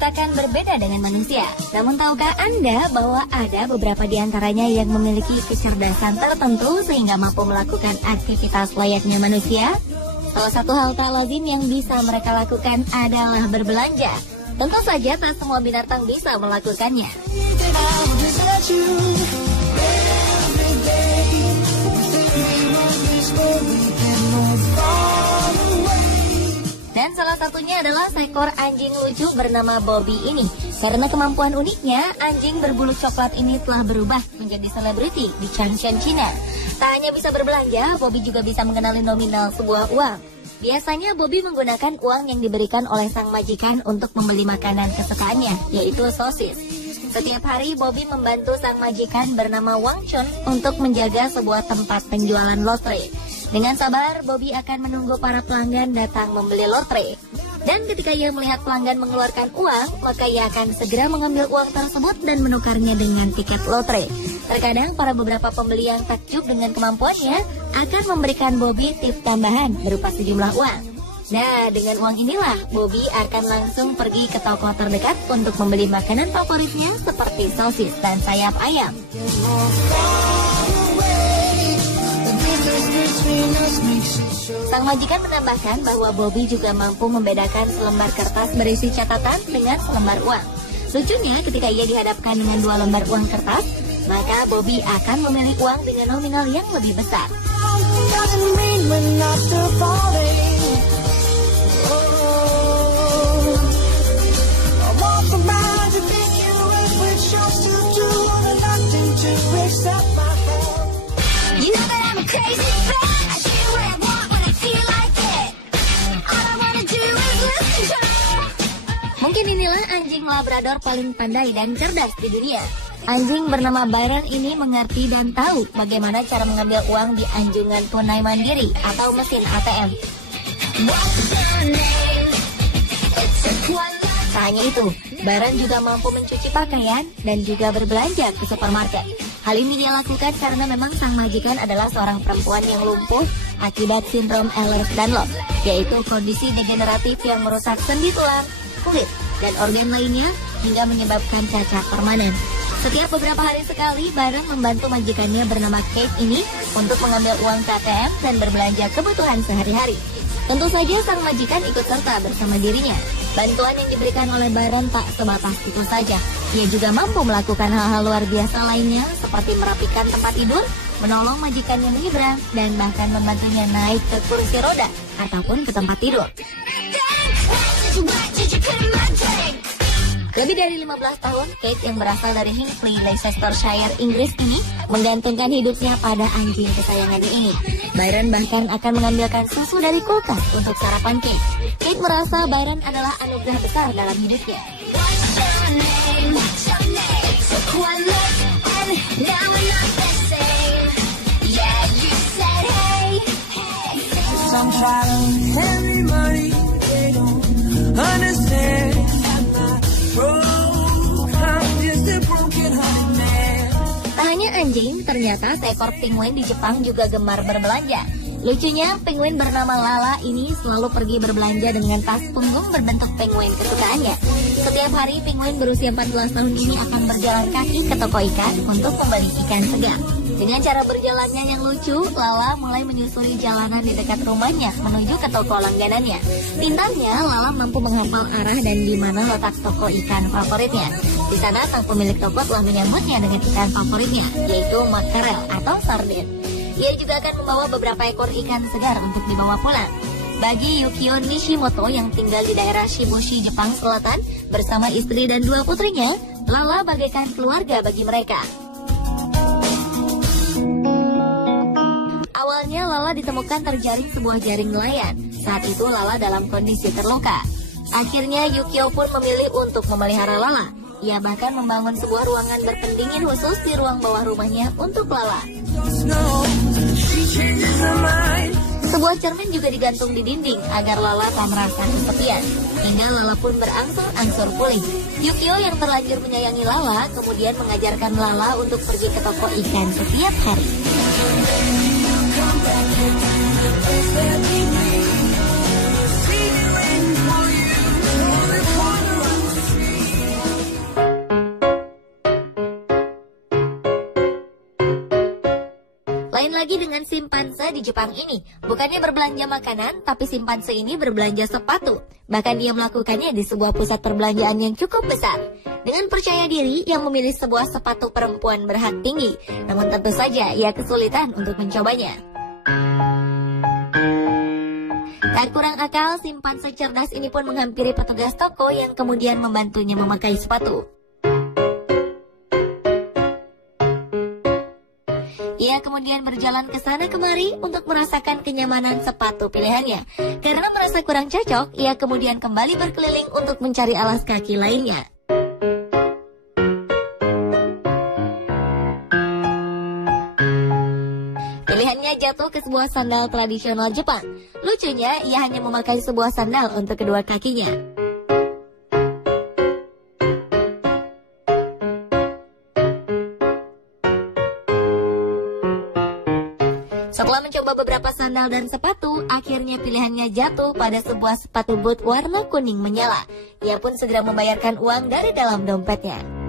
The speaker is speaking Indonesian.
diciptakan berbeda dengan manusia. Namun tahukah Anda bahwa ada beberapa di antaranya yang memiliki kecerdasan tertentu sehingga mampu melakukan aktivitas layaknya manusia? Salah satu hal tak lazim yang bisa mereka lakukan adalah berbelanja. Tentu saja tak semua binatang bisa melakukannya. Dan salah satunya adalah seekor anjing lucu bernama Bobby ini. Karena kemampuan uniknya, anjing berbulu coklat ini telah berubah menjadi selebriti di Changshan, China. Tak hanya bisa berbelanja, Bobby juga bisa mengenali nominal sebuah uang. Biasanya Bobby menggunakan uang yang diberikan oleh sang majikan untuk membeli makanan kesukaannya, yaitu sosis. Setiap hari Bobby membantu sang majikan bernama Wang Chun untuk menjaga sebuah tempat penjualan lotre. Dengan sabar, Bobby akan menunggu para pelanggan datang membeli lotre. Dan ketika ia melihat pelanggan mengeluarkan uang, maka ia akan segera mengambil uang tersebut dan menukarnya dengan tiket lotre. Terkadang para beberapa pembeli yang takjub dengan kemampuannya akan memberikan Bobby tips tambahan berupa sejumlah uang. Nah, dengan uang inilah Bobby akan langsung pergi ke toko terdekat untuk membeli makanan favoritnya seperti sosis dan sayap ayam. Sang majikan menambahkan bahwa Bobby juga mampu membedakan selembar kertas berisi catatan dengan selembar uang. Lucunya, ketika ia dihadapkan dengan 2 lembar uang kertas, maka Bobby akan memilih uang dengan nominal yang lebih besar. Mungkin inilah anjing Labrador paling pandai dan cerdas di dunia. Anjing bernama Byron ini mengerti dan tahu bagaimana cara mengambil uang di anjungan tunai mandiri atau mesin ATM. Tak hanya itu, Byron juga mampu mencuci pakaian dan juga berbelanja ke supermarket. Hal ini dia lakukan karena memang sang majikan adalah seorang perempuan yang lumpuh akibat sindrom Ehlers-Danlos, yaitu kondisi degeneratif yang merusak sendi tulang, kulit, dan organ lainnya hingga menyebabkan cacat permanen. Setiap beberapa hari sekali, Byron membantu majikannya bernama Kate ini untuk mengambil uang KTM dan berbelanja kebutuhan sehari-hari. Tentu saja sang majikan ikut serta bersama dirinya. Bantuan yang diberikan oleh Byron tak sebatas itu saja. Ia juga mampu melakukan hal-hal luar biasa lainnya seperti merapikan tempat tidur, menolong majikannya menyeberang, dan bahkan membantunya naik ke kursi roda ataupun ke tempat tidur. Lebih dari 15 tahun, Kate yang berasal dari Hinckley, Leicestershire, Inggris ini menggantungkan hidupnya pada anjing kesayangannya ini. Byron bahkan akan mengambilkan susu dari kulkas untuk sarapan Kate. Kate merasa Byron adalah anugerah besar dalam hidupnya. Tak hanya anjing, ternyata seekor penguin di Jepang juga gemar berbelanja. Lucunya, penguin bernama Lala ini selalu pergi berbelanja dengan tas punggung berbentuk penguin kesukaannya. Setiap hari, penguin berusia 14 tahun ini akan berjalan kaki ke toko ikan untuk membeli ikan segar. Dengan cara berjalannya yang lucu, Lala mulai menyusuri jalanan di dekat rumahnya menuju ke toko langganannya. Pintarnya, Lala mampu menghafal arah dan di mana letak toko ikan favoritnya. Di sana, sang pemilik toko telah menyambutnya dengan ikan favoritnya, yaitu makarel atau sardin. Ia juga akan membawa beberapa ekor ikan segar untuk dibawa pulang. Bagi Yukio Nishimoto yang tinggal di daerah Shibushi, Jepang Selatan, bersama istri dan 2 putrinya, Lala bagaikan keluarga bagi mereka. Awalnya Lala ditemukan terjaring sebuah jaring nelayan. Saat itu Lala dalam kondisi terluka. Akhirnya Yukio pun memilih untuk memelihara Lala. Ia bahkan membangun sebuah ruangan berpendingin khusus di ruang bawah rumahnya untuk Lala. Sebuah cermin juga digantung di dinding agar Lala tak merasa kesepian. Hingga Lala pun berangsur-angsur pulih. Yukio yang terlanjur menyayangi Lala kemudian mengajarkan Lala untuk pergi ke toko ikan setiap hari. simpanse di Jepang ini bukannya berbelanja makanan, tapi simpanse ini berbelanja sepatu. Bahkan dia melakukannya di sebuah pusat perbelanjaan yang cukup besar. Dengan percaya diri, yang memilih sebuah sepatu perempuan berhak tinggi. Namun tentu saja ia kesulitan untuk mencobanya. Tak kurang akal, simpanse cerdas ini pun menghampiri petugas toko yang kemudian membantunya memakai sepatu. Ia kemudian berjalan ke sana kemari untuk merasakan kenyamanan sepatu pilihannya. Karena merasa kurang cocok, ia kemudian kembali berkeliling untuk mencari alas kaki lainnya. Pilihannya jatuh ke sebuah sandal tradisional Jepang. Lucunya, ia hanya memakai sebuah sandal untuk kedua kakinya. Setelah mencoba beberapa sandal dan sepatu, akhirnya pilihannya jatuh pada sebuah sepatu boot warna kuning menyala. Ia pun segera membayarkan uang dari dalam dompetnya.